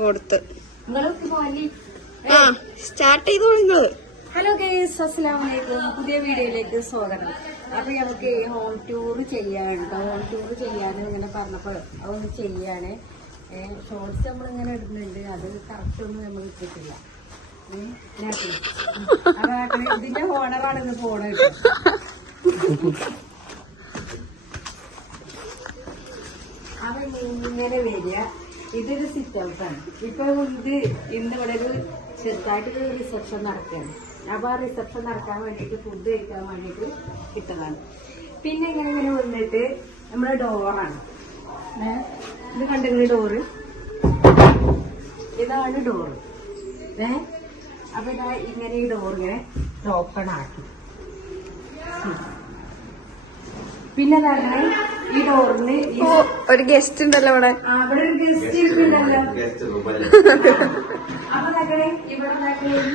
കൊടുത്ത് സ്റ്റാർട്ട് ചെയ്തോളൂ നിങ്ങള്. ഹലോ ഗൈസ്, അസ്സലാമു അലൈക്കും. പുതിയ വീഡിയോയിലേക്ക് സ്വാഗതം. അപ്പൊ നമുക്ക് ഹോം ടൂർ ചെയ്യാനുണ്ട്. ഹോം ടൂർ ചെയ്യാന്ന് ഇങ്ങനെ പറഞ്ഞപ്പോ അതൊന്ന് ചെയ്യാണ്. ഷോർട്സ് നമ്മളിങ്ങനെ ഇടുന്നുണ്ട്, അത് കറക്റ്റ് ഒന്നും നമ്മൾ ഇട്ടിട്ടില്ല. ഇതിന്റെ ഓണറാണ് ഇന്ന് പോണത്. അപ്പൊ ഇങ്ങനെ വരിക, ഇതൊരു സിറ്റ് ഔട്ടാണ്. ഇപ്പൊ ഇന്ന് ഇവിടെ ഒരു ചെറുതായിട്ടൊരു റിസപ്ഷൻ നടക്കുകയാണ്. അപ്പൊ ആ റിസപ്ഷൻ നടക്കാൻ വേണ്ടിയിട്ട് ഫുഡ് കഴിക്കാൻ വേണ്ടിയിട്ട് കിട്ടുന്നതാണ്. പിന്നെ ഇങ്ങനെ വന്നിട്ട് നമ്മുടെ ഡോറാണ്. ഇത് കണ്ടെങ്കിൽ ഡോറ്, ഇതാണ് ഡോറ്. അപ്പൊ ഇതാ ഇങ്ങനെ ഈ ഡോർ ഇങ്ങനെ ഓപ്പൺ ആക്കി. പിന്നെ അതാണ് ഈ ഡോറിന് ഒരു ഗസ്റ്റ് ഉണ്ടല്ലോ ഇവിടെ. അവിടെ ഒരു ഗസ്റ്റ് ഇരിക്കുന്നുണ്ടല്ലോ. അപ്പൊ ഇവിടെ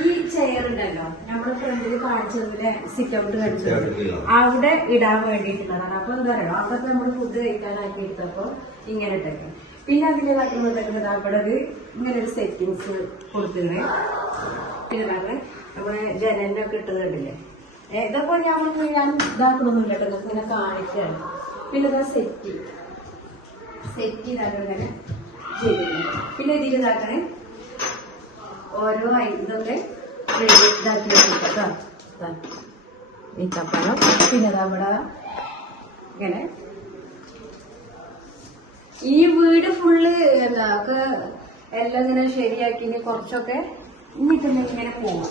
ഈ ചെയർ ഉണ്ടല്ലോ, നമ്മുടെ ഫ്രണ്ടിൽ കാണിച്ചതിലെ സിറ്റ് ഔട്ട് കാണിച്ചത്, അവിടെ ഇടാൻ വേണ്ടിയിട്ടുള്ളതാണ്. അപ്പൊ എന്താ പറയുക, അപ്പൊ നമ്മൾ ഫുഡ് കഴിക്കാനാക്കി എടുത്തപ്പോ ഇങ്ങനെ ഇട്ടേക്കാം. പിന്നെ അതിന്റെ കാട്ടുന്നത് അവിടെ ഒരു ഇങ്ങനെ ഒരു സെറ്റിങ്സ് കൊടുത്തിരുന്നേ. പിന്നെ നമ്മളെ ജനലിനൊക്കെ ഇട്ടത് കണ്ടില്ലേ. ഇതപ്പോ ഞാൻ ഇതാക്കണമൊന്നുമില്ല കേട്ടോ, ഇങ്ങനെ കാണിക്കുകയാണ്. പിന്നെ ഇതാ സെറ്റ് ഇതാക്കണം ഇങ്ങനെ ചെയ്തിരുന്നു. പിന്നെ ഇതിൽ ഇതാക്കണേ ഓരോ ഇതൊക്കെ ഇതാക്കി വെച്ചിട്ടോ ഈത്തപ്പഴം. പിന്നെ അവിടെ ഇങ്ങനെ ഈ വീട് ഫുള്ള് എന്താ എല്ലാം ഇങ്ങനെ ശരിയാക്കി കുറച്ചൊക്കെ ഇന്നിട്ട് ഇങ്ങനെ പോവാം.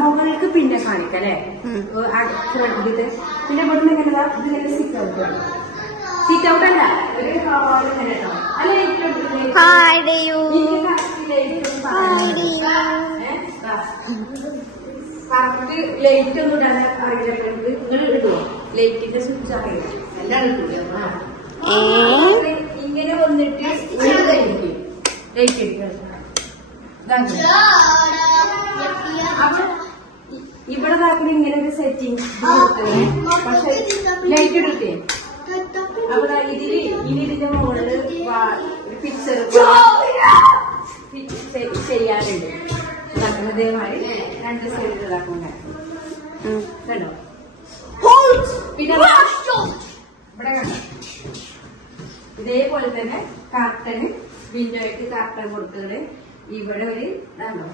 മുകൾക്ക് പിന്നെ കാണിക്കാം അല്ലെ, ഇത്. പിന്നെ ഇവിടുന്ന് ഇങ്ങനെ ഇതിങ്ങനെ സിറ്റ് ഔട്ട് ആണ്. സിറ്റ് ഔട്ട് അല്ല, ഒരു ഹാൾ ഇങ്ങനെ കേട്ടോ. അല്ലെ കറക്റ്റ് ലൈറ്റ് ഒന്നും ഇടാൻ അറിയില്ല. നിങ്ങൾ ഇടുവോ? ലൈറ്റിന്റെ സ്വിച്ച് അറിയില്ല, എല്ലാം ഇട്ടില്ല. ഇങ്ങനെ വന്നിട്ട് ഇങ്ങനെ കഴിക്കും ലൈറ്റ് ഇടിക്കുക. അപ്പൊ ഇവിടെ നോക്കുന്ന ഇങ്ങനെ ഒരു സെറ്റിംഗ്, പക്ഷെ ലൈറ്റ് ഇടട്ടെ. അപ്പൊ ഇതില് ഇതിന്റെ മുകളില് പിക്ചർ ചെയ്യാറുണ്ട്. ഇതേമാതിരി രണ്ട് സൈഡിൽ ഇതാക്കുന്ന കണ്ടോ. പിന്നെ ഇവിടെ കണ്ടോ, ഇതേപോലെ തന്നെ കർട്ടന് വിൻഡോയ്ക്ക് കർട്ടൻ കൊടുത്തത്. ഇവിടെ ഒരു ഇതാണോ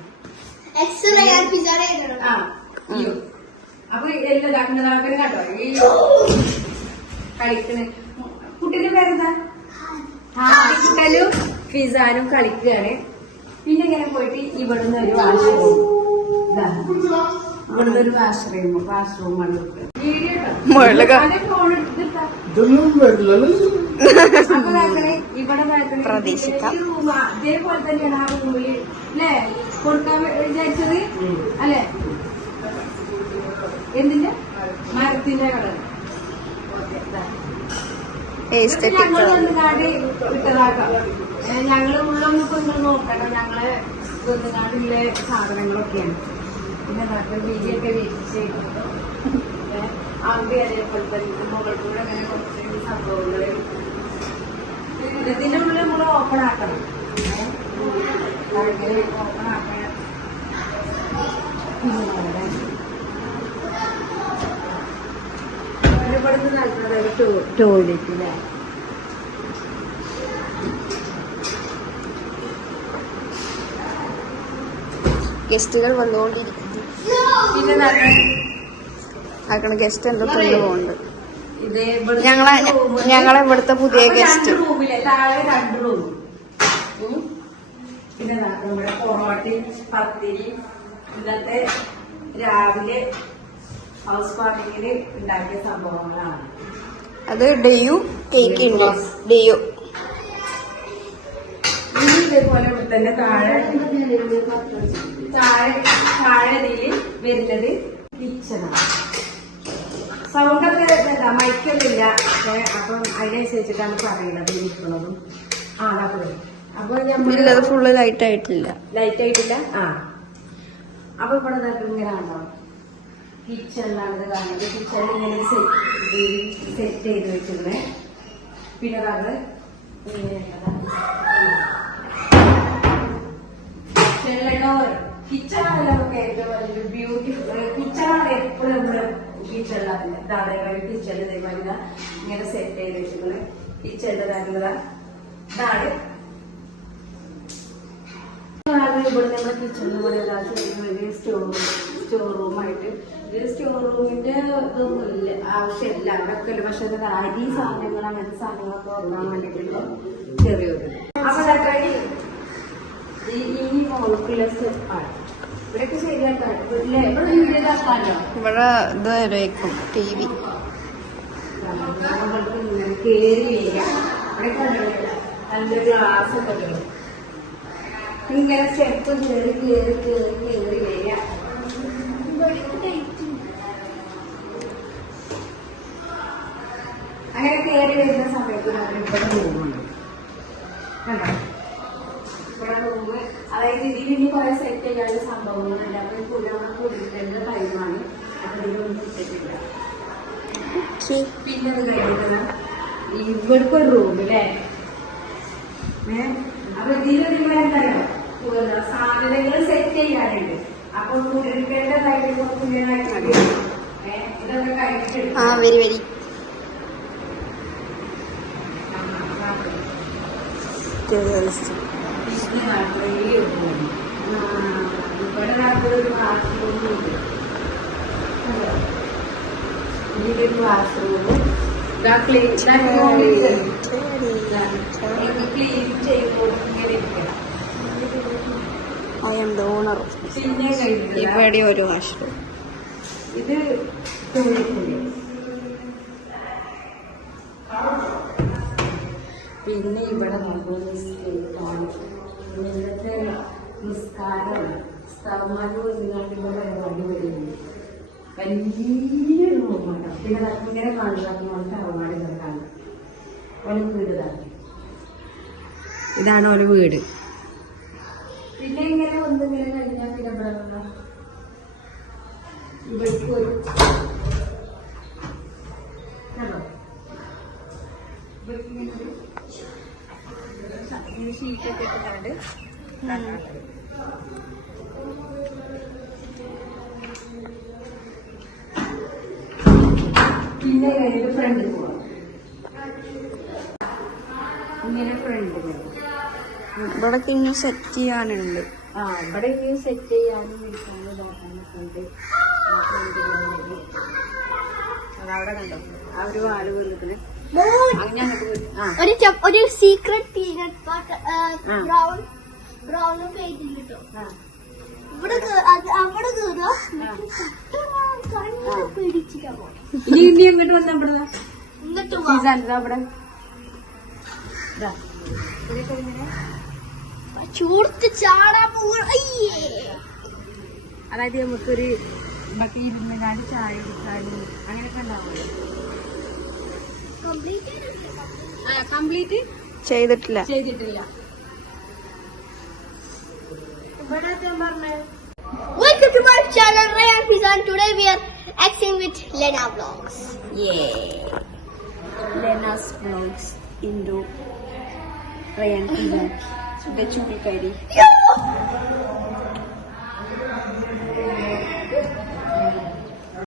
അപ്പൊ എല്ലാം ഇതാക്കുന്നതാക്കണ കേട്ടോ. ഈ കളിക്കണ കുട്ടിന്റെ പേരെന്താ? ഹാരിക്കലും ഫിസാനും കളിക്കുകയാണ്. പിന്നെ ഇങ്ങനെ പോയിട്ട് ഇവിടുന്ന് ഒരു വാഷ്റൂം, ഇവിടുന്ന് ഒരു വാഷ്റൂമാണ് പ്രതീക്ഷിക്കാം. ഇതേപോലെ തന്നെയാണ് ആ റൂമില് അല്ലേ കൊടുക്കാൻ വിചാരിച്ചത് അല്ലെ. എന്തിന്റെ മരത്തിന്റെ കളർ ഞങ്ങൾ വന്നുകാട് ഇട്ടതാക്കാം. ഞങ്ങള് ഉള്ളൊന്നും കൊണ്ട് നോക്കണം. ഞങ്ങളെ വന്നുകാടുള്ള സാധനങ്ങളൊക്കെയാണ്. പിന്നെ ബിരിയൊക്കെ വീട്ടിച്ച് ആകെ അതേപോലെ തന്നെ മുകൾ കൂടെ അങ്ങനെ കുറച്ച് സംഭവങ്ങള് ഇതിന്റെ ഉള്ളിൽ നമ്മൾ ഓപ്പൺ ആക്കണം. ഓപ്പൺ ആക്കണം. ഇവിടുന്ന് നൽകുന്നത് ടോയ്ലറ്റ് അല്ലേ. ഗസ്റ്റുകൾ വന്നുകൊണ്ടിരിക്കുന്നു. പിന്നെ ഗസ്റ്റ് എന്തോ കൊണ്ടുപോകുന്നുണ്ട്. ഞങ്ങളെ ഇവിടുത്തെ പുതിയ ഗസ്റ്റ്. റൂമിലെ താഴെ 2 റൂം. പിന്നെ നമ്മുടെ പൊറോട്ടയും പത്തിരി ഇന്നത്തെ രാവിലെ ഹൗസ് വാർമിങ്ങിന് ഉണ്ടാക്കിയ സംഭവങ്ങളാണ്. അത് ഡെയു കേക്ക് ഉണ്ട്. ഡെയു ഇതേപോലെ ഇവിടെ തന്നെ താഴെ ഇതിൽ വരുന്നത് കിച്ചണാണ്. സൗണ്ടൊക്കെ എന്താ മൈക്കൊന്നുമില്ല, അപ്പം അതിനനുസരിച്ചിട്ടാണ് പറയുന്നത് ഇരിക്കുന്നതും. അപ്പൊ ഞമ്മളത് ഫുള്ള് ലൈറ്റ് ആയിട്ടില്ല. അപ്പൊ ഇവിടെ ഇങ്ങനെ കാണാം. കിച്ചണിലാണ് ഇത് കാണുന്നത്. കിച്ചണിൽ ഇങ്ങനെ സെറ്റ് ചെയ്ത് വെച്ചിരുന്നത്. പിന്നെ അത് കിച്ചണിലെ ഡോർ കിച്ചണാണല്ലോ നമുക്ക് ഏറ്റവും വലിയ ബ്യൂട്ടിഫുൾ കിച്ചണാണ് എപ്പോഴും നമ്മുടെ കിച്ചണിലാണ് അതേപോലെ കിച്ചണിൽ ഇതേപോലെ ഇങ്ങനെ സെറ്റ് ചെയ്ത് വെച്ചിട്ടുണ്ട് കിച്ചണിന്റെ ഇതാണ് ഇവിടെ നമ്മുടെ കിച്ചണിൽ വലിയ സ്റ്റോർ റൂമായിട്ട് ഇത് സ്റ്റോർ റൂമിന്റെ ഇതൊന്നുമില്ല ആവശ്യമില്ല അവിടെയൊക്കെ പക്ഷെ അരി സാധനങ്ങൾ അങ്ങനത്തെ സാധനങ്ങളൊക്കെ ഉറങ്ങാൻ വേണ്ടിയിട്ടുള്ള ചെറിയൊരു അവിടെ ഈ മോൾക്കുള്ള സ്റ്റെപ്പാണ് ഇവിടെയൊക്കെ ശരിയാക്കാൻ വീട്ടിലെ ഇവിടെ വീടിലാക്കാനോ ഇവിടെ ഇത് വരേക്കും ടി വി കേറി വരിക ഇവിടെ കണ്ടില്ല അതിന്റെ ഗ്ലാസ് ഒക്കെ വരും ഇങ്ങനെ സ്റ്റെപ്പ് കയറി കയറി കയറി കയറി വരിക അങ്ങനെ കയറി വരുന്ന സമയത്ത് ഇവിടെ റൂമുണ്ട് കണ്ടോ ഇവിടെ റൂമ് അതായത് ഇതിൽ ഇനി കുറെ സെറ്റ് ചെയ്യാനുള്ള സംഭവങ്ങളുണ്ട് അപ്പൊ നമ്മുടെ കുടിക്കേണ്ട ടൈമാണ് അപ്പൊ ഇതിലൊന്നും സെറ്റില്ല പിന്നെ അത് കഴിഞ്ഞിട്ട് ഇവിടേക്ക് ഒരു റൂം അല്ലേ അപ്പൊ ഇതിലൊരു എന്തായാലും സാധനങ്ങൾ സെറ്റ് ചെയ്യാനുണ്ട് അപ്പൊ കുടിക്കേണ്ടതായിട്ട് കുറച്ച് ഇതൊക്കെ കഴിഞ്ഞിട്ട് വരി വരി ഇവിടെ ഒരു വാഷ്റൂം ഇതിലൊരു വാഷ്റൂം ക്ലീൻ ചെയ്യുമ്പോൾ ഇങ്ങനെ ഇരിക്കണം ഐ എം ദ ഓണർ പിന്നെ കഴിഞ്ഞില്ല ഇവിടെ ഒരു വാഷ്റൂം ഇത് ടോയ്ലറ്റ് പിന്നെ ഇവിടെ നമുക്ക് ഇന്നത്തെ നിസ്കാരമാണ് സ്ഥലമായിട്ട് വന്നുകാണ്ടുള്ള പരിപാടി വരുന്നു വലിയൊരു റൂമാണ് പിന്നെ ഇങ്ങനെ കാണുന്നതുകൊണ്ട് അവമാടി കാണും ഒരു വീട് ഇതാണ് ഒരു വീട് പിന്നെ ഇങ്ങനെ ഒന്നിങ്ങനെ കഴിഞ്ഞാൽ പിന്നെ ഇവിടെ ഇവിടേക്ക് ഒരു ഷീറ്റൊക്കെ ഇട്ടിട്ടുണ്ട് പിന്നെ കഴിഞ്ഞിട്ട് ഫ്രണ്ടിൽ പോവാം ഇങ്ങനെ ഫ്രണ്ട് ഇവിടെ ഇനി സെറ്റ് ചെയ്യാനുണ്ട് ഇവിടെ ഇനി സെറ്റ് ചെയ്യാനും ഇരിക്കാനും ഇതാക്കാനൊക്കെ ഉണ്ട് അതവിടെ കണ്ടോ ആ ഒരു വാല് വന്നിട്ട് ഒരു സീക്രട്ട് പീനട്ട് ബ്രൗൺ പേജിൽ കിട്ടും ഇവിടെ അവിടെ കയറുക പിടിച്ചിട്ടാ ഇനി ഇങ്ങോട്ട് വന്നപ്പോഴാ എന്നിട്ട് അവിടെ ചൂടത്ത് ചാടാൻ പോവാ അതായത് നമുക്കൊരു നമുക്ക് ഇരുന്നാല് ചായ കുടിക്കാനും അങ്ങനെയൊക്കെ ഉണ്ടാവുമല്ലോ കംപ്ലീറ്റ് ചെയ്തിട്ടില്ല ചെയ്തിട്ടില്ല Welcome to my channel, Rayan Fizan. Today we are acting with Lena Vlogs. Lena's vlogs into Rayan Fizan. The Chukikari.